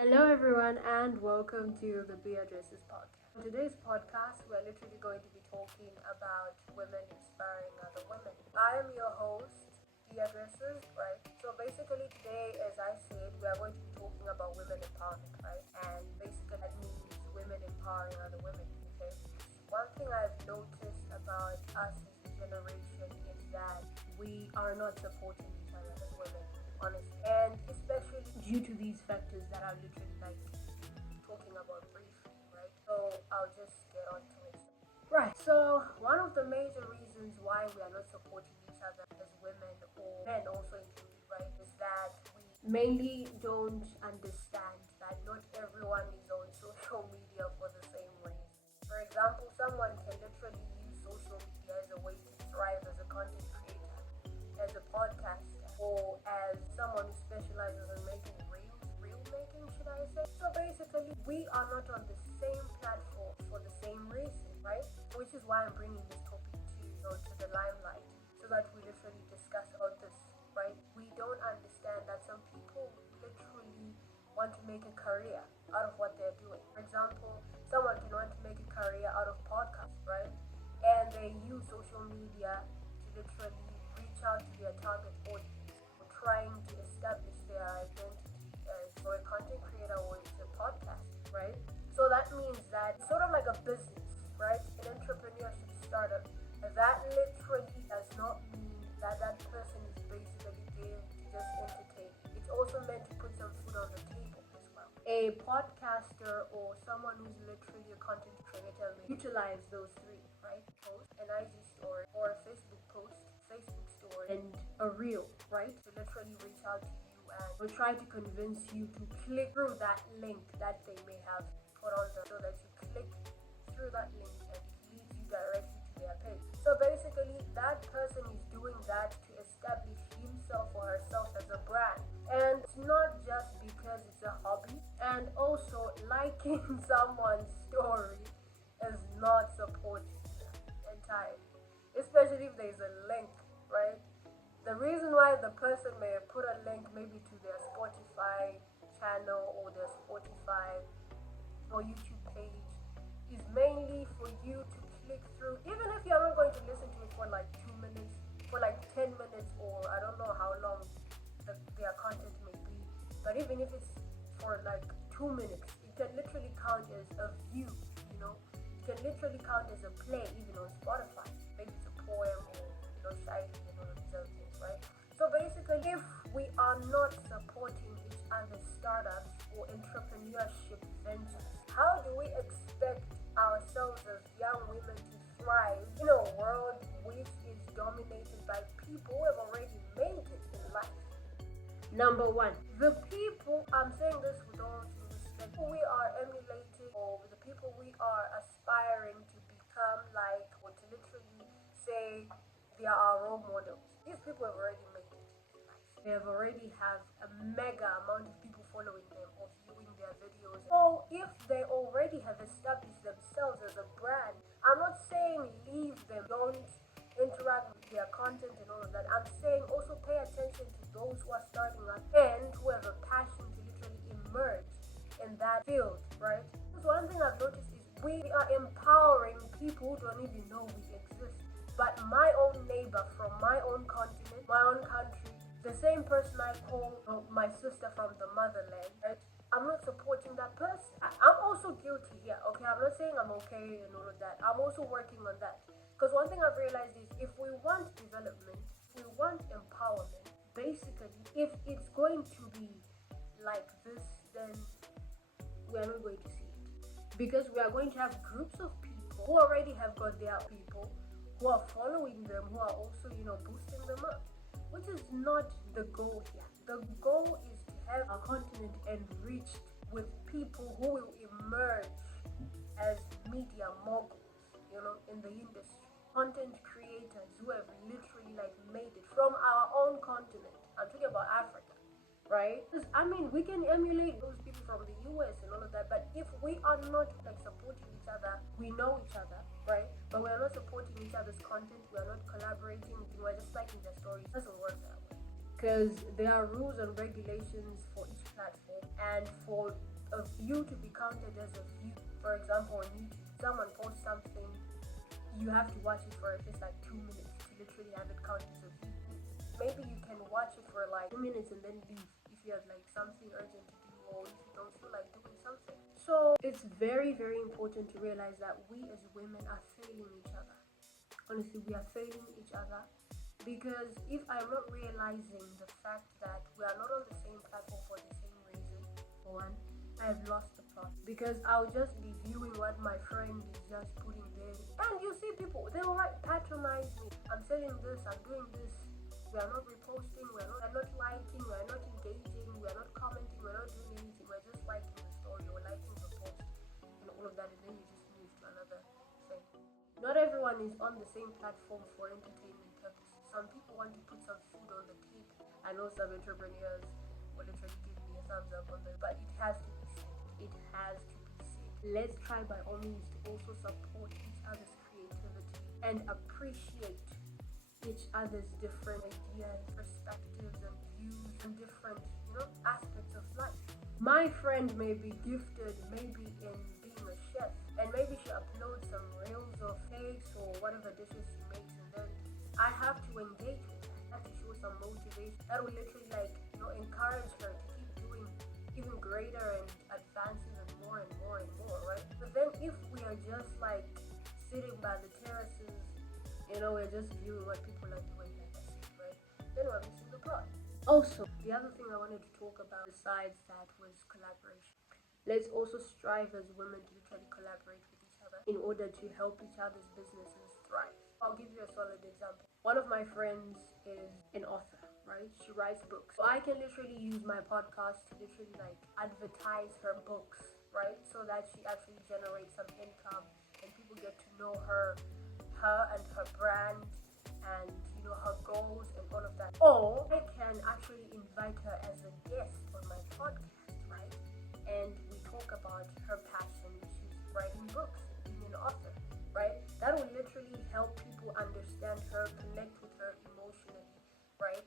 Hello, everyone, and welcome to the B.Addresses podcast. On today's podcast, we're literally going to be talking about women inspiring other women. I am your host, B.Addresses, right? So basically, today, as I said, we are going to be talking about women empowerment, right? And basically, that means women empowering other women, okay? One thing I've noticed about us as a generation is that we are not supporting each other as women, honestly, and especially due to these factors that I'm literally like talking about briefly, right? So I'll just get on to it. Right, so one of the major reasons why we are not supporting each other as women, or men also included, right, is that we mainly don't understand that not everyone is on social media for the same reason. For example, someone can literally use social media as a way to thrive as a content creator, as a podcaster, or as someone who specializes in making reel making, should I say. So basically, we are not on the same platform for the same reason, right? Which is why I'm bringing this topic to the limelight, so that we literally discuss about this, right? We don't understand that some people literally want to make a career out of what they're doing. For example, someone can want to make a career out of podcasts, right? And they use social media to literally reach out to their target audience, or trying to establish their identity as or a content creator or it's a podcast, right? So that means that it's sort of like a business, right? An entrepreneurship startup. That literally does not mean that that person is basically there to just entertain. It's also meant to put some food on the table as well. A podcaster or someone who's literally a content creator may utilize those three, right? Post, an IG story, or a Facebook post, Facebook story, and a reel, right? To literally reach out to you and will try to convince you to click through that link that they may have put on there, so that you click through that link and it leads you directly to their page. So basically, that person is doing that to establish himself or herself as a brand. And it's not just because it's a hobby. And also, liking someone's story is not supporting them entirely, especially if there's a link, right? The reason why the person may have put a link maybe to their Spotify channel or their Spotify or YouTube page is mainly for you to click through, even if you're not going to listen to it for like 2 minutes, for like 10 minutes, or I don't know how long their content may be, but even if it's for like 2 minutes, it can literally count as a view, it can literally count as a play even on Spotify. Maybe it's a poem or shiny and all of these other things, right? So basically, if we are not supporting each other's startups or entrepreneurship ventures, how do we expect ourselves as young women to thrive in a world which is dominated by people who have already made it in life? Number one, the people, I'm saying this with all due respect, who we are emulating, or the people we are aspiring to become like, or to literally say they are our role models. These people have already made it in life. They have already have a mega amount of people following them or viewing their videos. So if they already have established themselves as a brand, I'm not saying leave them, don't interact with their content and all of that. I'm saying also pay attention to those who are starting out and who have a passion to literally emerge in that field, right? Because one thing I've noticed is we are empowering people who don't even know we exist. But my own neighbor from my own continent, my own country, the same person I call my sister from the motherland, right? I'm not supporting that person. I'm also guilty here, okay? I'm not saying I'm okay and all of that. I'm also working on that. Because one thing I've realized is if we want development, if we want empowerment, basically, if it's going to be like this, then we are not going to see it. Because we are going to have groups of people who already have got their people, who are following them, who are also, boosting them up, which is not the goal here. The goal is to have our continent enriched with people who will emerge as media moguls, in the industry. Content creators who have literally made it from our own continent. I'm talking about Africa, right? Because we can emulate those people from the US and all of that, but if we are not supporting each other, we know each other, right? But we are not supporting each other's content, we are not collaborating, we're just liking their stories. It doesn't work that way. Because there are rules and regulations for each platform, and for of you to be counted as a view. For example, on YouTube, someone posts something, you have to watch it for at least like 2 minutes to literally have it count as a view. Maybe you can watch it for like 2 minutes and then leave if you have like something urgent to do or if you don't feel like doing something. So it's very, very important to realize that we as women are failing each other. Honestly, we are failing each other, because if I'm not realizing the fact that we are not on the same platform for the same reason, for one, I have lost the plot, because I'll just be viewing what my friend is just putting there, and you see people, they will like patronize me. I'm selling this, I'm doing this, we are not reposting, we are not liking, we are not engaging, we are not commenting, we are not doing anything, we're just liking the story or liking the post and all of that, and then you just move to another thing. Not everyone is on the same platform for entertainment purposes. Some people want to put some food on the table. I know some entrepreneurs will literally give me a thumbs up on that, but it has to be said. It has to be said. Let's try by all means to also support each other's creativity and appreciate each other's different ideas, perspectives, and views, and different, aspects of life. My friend may be gifted, maybe in being a chef, and maybe she uploads some reels of cakes or whatever dishes she makes, and then I have to engage with her. I have to show some motivation. That will literally encourage her to keep doing even greater and advance even more and more and more, right? But then if we are just like sitting by the terraces, we're just viewing what people are doing, like I said, right? Then we're missing the plot. Also, the other thing I wanted to talk about besides that was collaboration. Let's also strive as women to literally collaborate with each other in order to help each other's businesses thrive. I'll give you a solid example. One of my friends is an author, right? She writes books. So I can literally use my podcast to literally advertise her books, right? So that she actually generates some income and people get to know her and her brand and her goals and all of that. Or I can actually invite her as a guest on my podcast, right? And we talk about her passion, which is writing books, being an author, right? That will literally help people understand her, connect with her emotionally, right?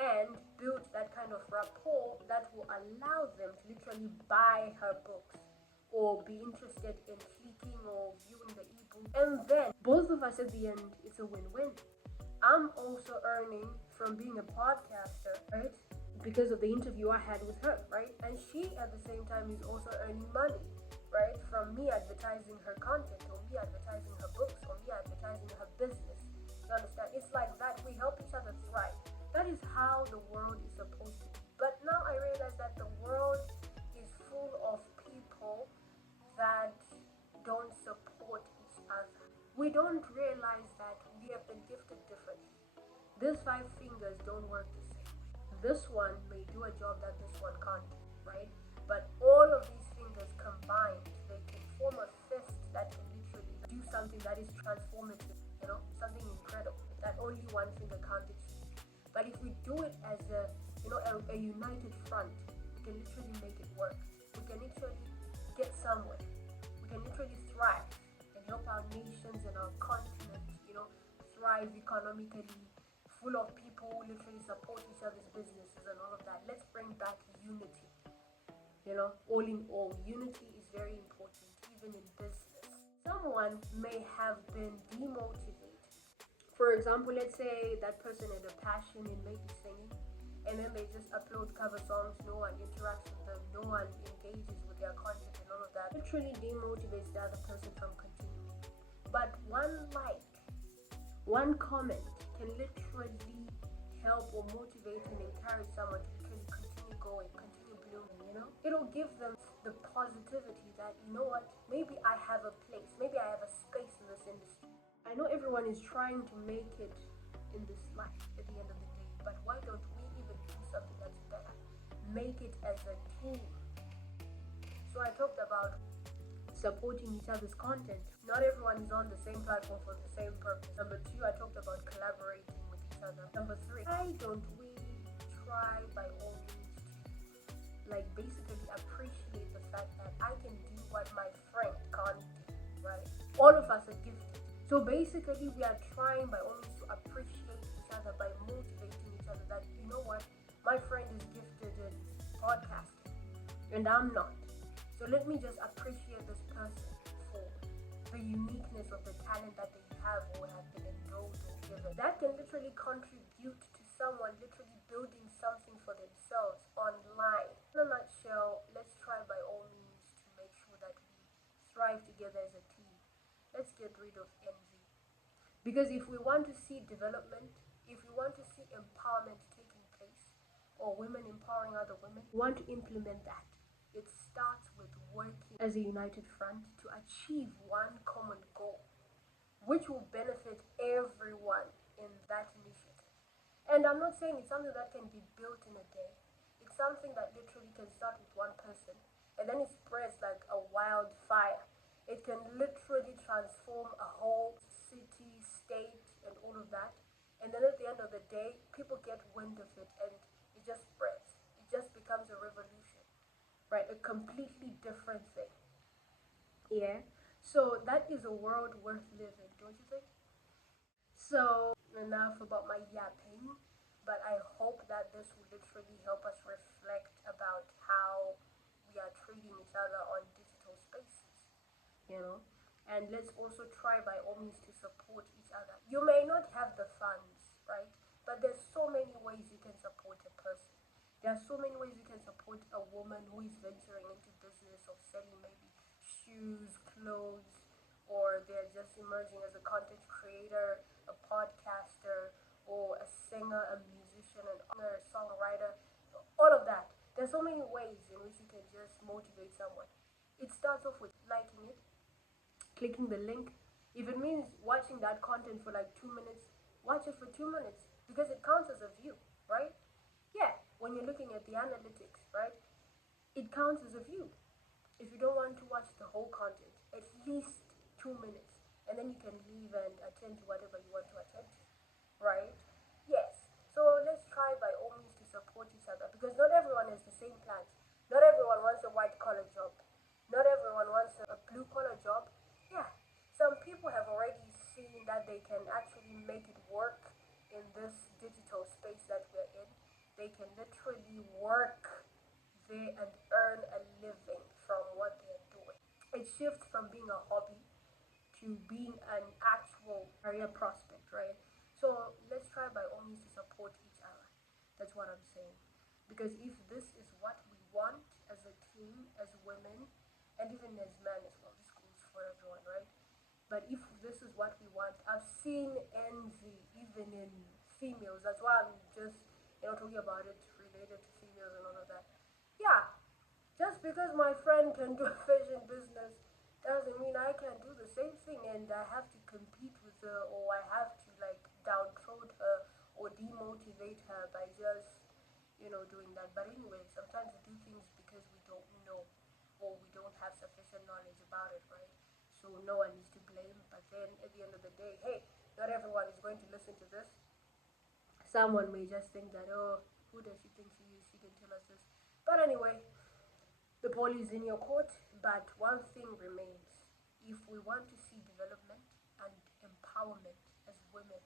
And build that kind of rapport that will allow them to literally buy her books or be interested in clicking or viewing the ebook. And then both of us at the end, it's a win-win. I'm also earning from being a podcaster, right? Because of the interview I had with her, right? And she at the same time is also earning money, right? From me advertising her content, or me advertising her books, or me advertising her business. You understand? It's like that. We help each other thrive. That is how the world is supposed to be. But now I realize that the world is full of people that don't support each other. We don't realize that we have been gifted differently. These 5 fingers don't work the same way. This one may do a job that this one can't, right? But all of these fingers combined, they can form a fist that can literally do something that is transformative, something incredible that only one finger can't achieve. But if we do it as a united front, we can literally make it work. We can literally get somewhere. We can literally thrive and help our nations and our continent, thrive economically, full of people who literally support each other's businesses and all of that. Let's bring back unity. All in all, unity is very important, even in business. Someone may have been demotivated. For example, let's say that person had a passion in maybe singing, and then they just upload cover songs, no one interacts with them, no one engages with their content and all of that. Literally demotivates the other person from continuing. But one like, one comment can literally help or motivate and encourage someone to literally continue going, continue blooming, It'll give them the positivity that, maybe I have a place, maybe I have a space in this industry. I know everyone is trying to make it in this life at the end of the day, but why don't we even do something that's better? Make it as a team. So I talked about supporting each other's content. Not everyone is on the same platform for the same purpose. Number 2, I talked about collaborating with each other. Number 3, why don't we try by all means to basically appreciate the fact that I can do what my friend can't do, right? All of us are gifted. So basically we are trying by all means to appreciate each other by motivating each other that, my friend is gifted in podcasting and I'm not. So let me just appreciate this person for the uniqueness of the talent that they have or have been endowed or given. That can literally contribute to someone literally building something for themselves online. In a nutshell, let's try by all means to make sure that we thrive together as a team. Let's get rid of envy. Because if we want to see development, if we want to see empowerment taking place, or women empowering other women, we want to implement that. It starts with working as a united front to achieve one common goal, which will benefit everyone in that initiative. And I'm not saying it's something that can be built in a day. It's something that literally can start with one person and then it spreads like a wildfire. It can literally transform a whole city, state, and all of that. And then at the end of the day, people get wind of it and it just spreads. It just becomes a revolution, right? A completely different thing. Yeah. So that is a world worth living, don't you think? So enough about my yapping, but I hope that this will literally help us reflect about how we are treating each other on digital spaces, you know? And let's also try by all means to support each other. You may not have the funds, right? But there's so many ways you can support a person. There are so many ways you can support a woman who is venturing into business of selling maybe shoes, clothes, or they're just emerging as a content creator, a podcaster, or a singer, a musician, an author, a songwriter, all of that. There's so many ways in which you can just motivate someone. It starts off with liking it, clicking the link. If it means watching that content for like 2 minutes, watch it for 2 minutes because it counts as a view, right? Yeah, when you're looking at the analytics, right? It counts as a view. If you don't want to watch the whole content, at least 2 minutes, and then you can leave and attend to whatever you want to attend to, right? Yes. So let's try by all means to support each other because not everyone has the same plans. Not everyone wants a white collar job. Not everyone wants a blue collar job. Yeah. Some people have already seen that they can actually make it work in this digital space that we're in. They can literally work there and earn a living from what they're doing. It shifts from being a hobby to being an actual career prospect, right? So let's try by all means to support each other. That's what I'm saying. Because if this is what we want as a team, as women, and even as men as well, this goes for everyone, right? But if this is what we want, I've seen envy even in females. That's why I'm just, talking about it related to females and all of that. Yeah, just because my friend can do a fashion business doesn't mean I can do the same thing and I have to compete with her or I have to like downtrod her or demotivate her by just, doing that. But anyway, sometimes we do things because we don't know or we don't have sufficient knowledge about it, right? So no one is to blame. But then at the end of the day, hey, not everyone is going to listen to this. Someone may just think that, oh, who does she think she is? She can tell us this. But anyway, the ball is in your court, but one thing remains. If we want to see development and empowerment as women,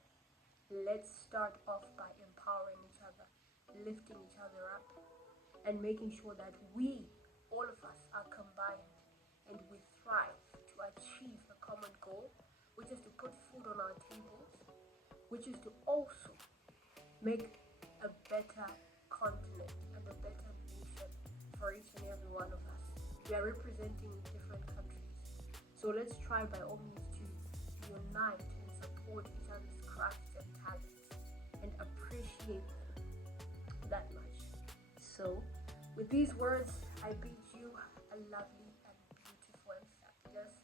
let's start off by empowering each other, lifting each other up, and making sure that we, all of us, are combined and we thrive to achieve a common goal, which is to put food on our tables, which is to also make a better continent and a better nation for each and every one of us. We are representing different countries. So let's try by all means to unite and support each other's crafts and talents and appreciate them that much. So with these words, I bid you a lovely and beautiful and fabulous